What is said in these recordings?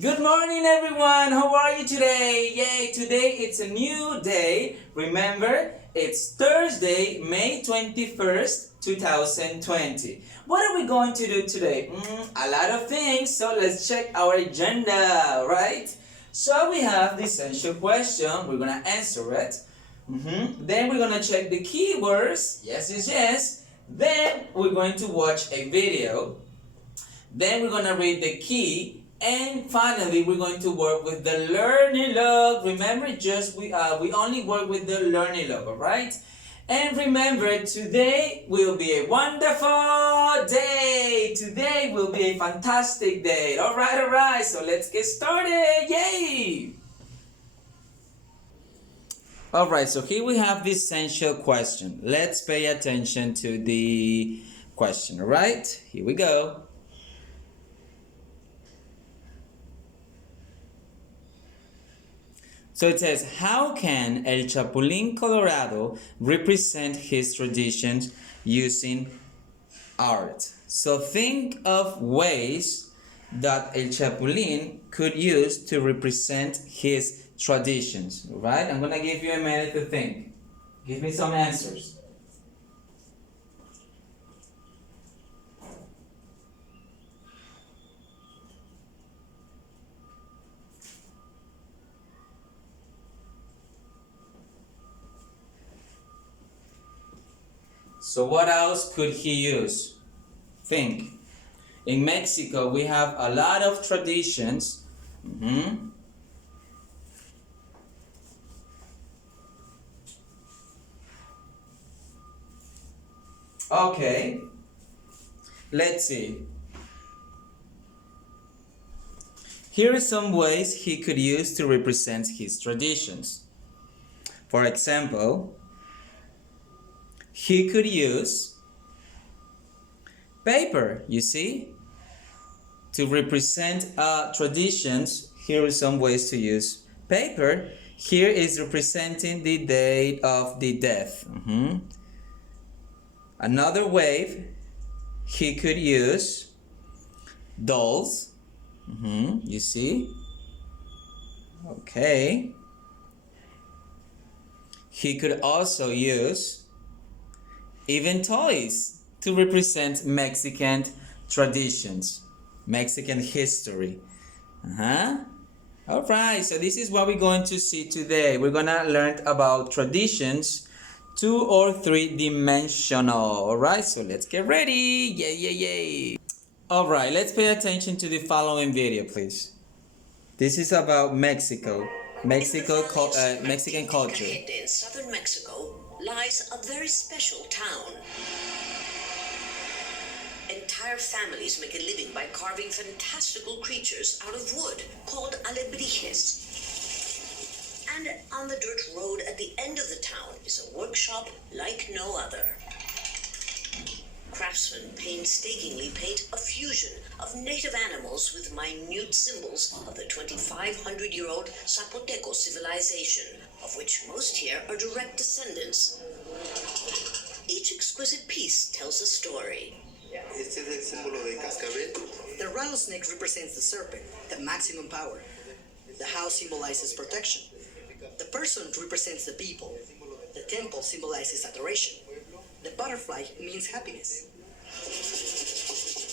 Good morning, everyone. How are you today? Yay, today it's a new day. Remember, it's Thursday, May 21st, 2020. What are we going to do today? A lot of things, so let's check our agenda, right? So we have the essential question. We're going to answer it. Then we're going to check the keywords. Yes, yes, yes. Then we're going to watch a video. Then we're going to read the key. And finally, we're going to work with the learning log. Remember, we only work with the learning log, all right? And remember, today will be a wonderful day. Today will be a fantastic day. All right. So let's get started. Yay! All right. So here we have the essential question. Let's pay attention to the question. All right. Here we go. So it says, how can El Chapulín Colorado represent his traditions using art? So think of ways that El Chapulín could use to represent his traditions, right? I'm gonna give you a minute to think. Give me some answers. So what else could he use? Think. In Mexico, we have a lot of traditions. Okay. Let's see. Here are some ways he could use to represent his traditions. For example, he could use paper, you see, to represent traditions. Here are some ways to use paper. Here is representing the date of the death. Another way, he could use dolls. You see? Okay. He could also use even toys to represent Mexican traditions, Mexican history. Alright, so this is what we're going to see today. We're gonna learn about traditions 2 or 3 dimensional. Alright, so let's get ready. Yay. Alright, let's pay attention to the following video, please. This is about Mexico. Mexican culture. In southern Mexico lies a very special town. Entire families make a living by carving fantastical creatures out of wood called alebrijes. And on the dirt road at the end of the town is a workshop like no other. Craftsmen painstakingly paint a fusion of native animals with minute symbols of the 2,500-year-old Zapoteco civilization, of which most here are direct descendants. Each exquisite piece tells a story. The rattlesnake represents the serpent, the maximum power. The house symbolizes protection. The person represents the people. The temple symbolizes adoration. The butterfly means happiness.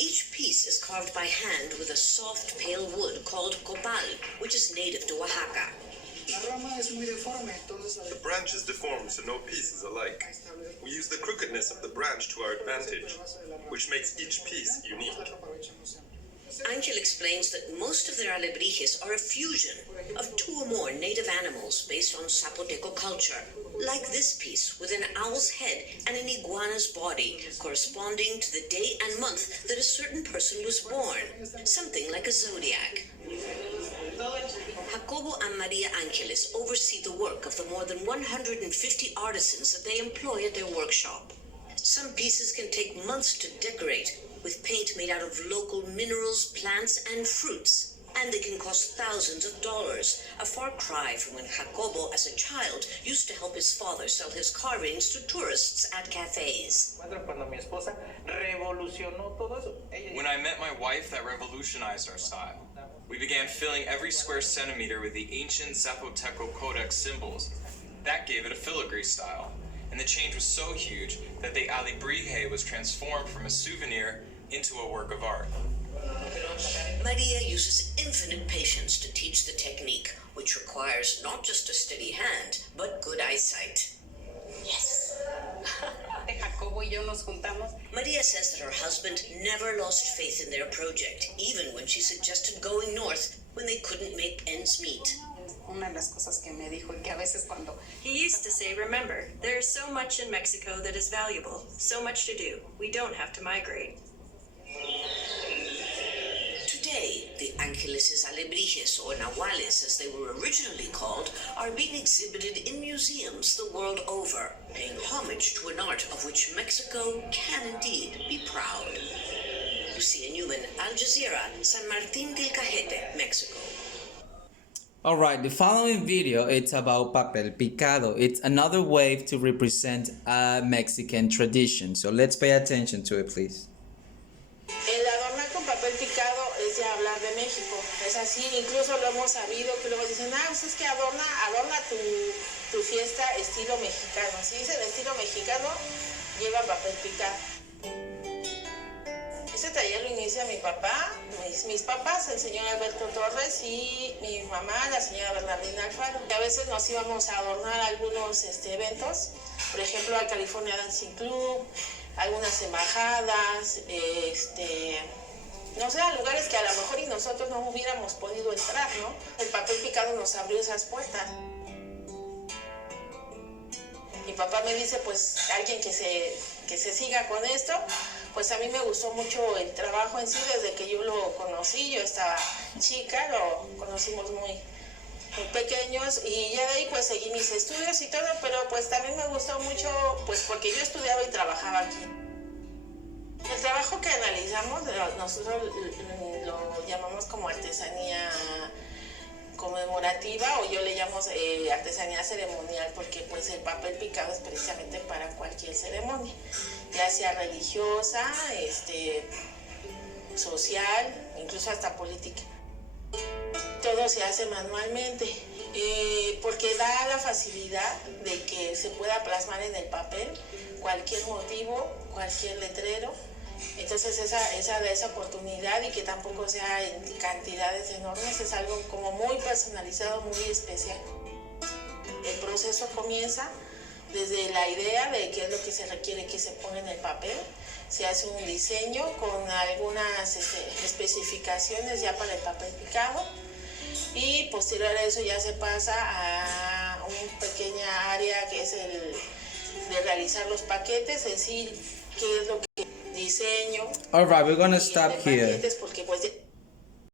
Each piece is carved by hand with a soft, pale wood called copal, which is native to Oaxaca. The branch is deformed, so no piece is alike. We use the crookedness of the branch to our advantage, which makes each piece unique. Angel explains that most of their alebrijes are a fusion of 2 or more native animals based on Zapoteco culture, like this piece with an owl's head and an iguana's body, corresponding to the day and month that a certain person was born, something like a zodiac. Jacobo and Maria Angeles oversee the work of the more than 150 artisans that they employ at their workshop. Some pieces can take months to decorate, with paint made out of local minerals, plants, and fruits. And they can cost thousands of dollars, a far cry from when Jacobo, as a child, used to help his father sell his carvings to tourists at cafes. When I met my wife, that revolutionized our style. We began filling every square centimeter with the ancient Zapoteco Codex symbols. That gave it a filigree style, and the change was so huge that the alebrije was transformed from a souvenir into a work of art. Maria uses infinite patience to teach the technique, which requires not just a steady hand, but good eyesight. Yes. Jacobo y yo nos juntamos. Maria says that her husband never lost faith in their project, even when she suggested going north when they couldn't make ends meet. Una de las cosas que me dijo y que a veces cuando He used to say, remember, there is so much in Mexico that is valuable, so much to do. We don't have to migrate. Today, the Angeleses Alebrijes, or Nahuales as they were originally called, are being exhibited in museums the world over, paying homage to an art of which Mexico can indeed be proud. Lucia Newman, Al Jazeera, San Martín del Cajete, Mexico. Alright, the following video, it's about papel picado. It's another way to represent a Mexican tradition. So let's pay attention to it, please. El adornar con papel picado es de hablar de México, es así, incluso lo hemos sabido que luego dicen, pues es que adorna tu fiesta estilo mexicano. Si dicen estilo mexicano, lleva papel picado. Este taller lo inicia mi papá, mis papás, el señor Alberto Torres y mi mamá, la señora Bernardina Alfaro. A veces nos íbamos a adornar algunos eventos, por ejemplo al California Dancing Club, algunas embajadas, no sé, a lugares que a lo mejor y nosotros no hubiéramos podido entrar, ¿no? El papel picado nos abrió esas puertas. Mi papá me dice, pues, alguien que se siga con esto, pues a mí me gustó mucho el trabajo en sí, desde que yo lo conocí, yo estaba chica, lo conocimos muy pequeños y ya de ahí pues seguí mis estudios y todo, pero pues también me gustó mucho pues porque yo estudiaba y trabajaba aquí. El trabajo que analizamos, nosotros lo llamamos como artesanía conmemorativa o yo le llamo artesanía ceremonial porque pues el papel picado es precisamente para cualquier ceremonia, ya sea religiosa, social, incluso hasta política. Todo se hace manualmente porque da la facilidad de que se pueda plasmar en el papel cualquier motivo, cualquier letrero. Entonces esa da esa oportunidad y que tampoco sea en cantidades enormes, es algo como muy personalizado, muy especial. El proceso comienza desde la idea de qué es lo que se requiere que se ponga en el papel. Se hace un diseño con algunas especificaciones ya para el papel picado y posterior a eso ya se pasa a una pequeña área que es el de realizar los paquetes, es decir, qué es lo que diseño. Alright, we're gonna stop here. Porque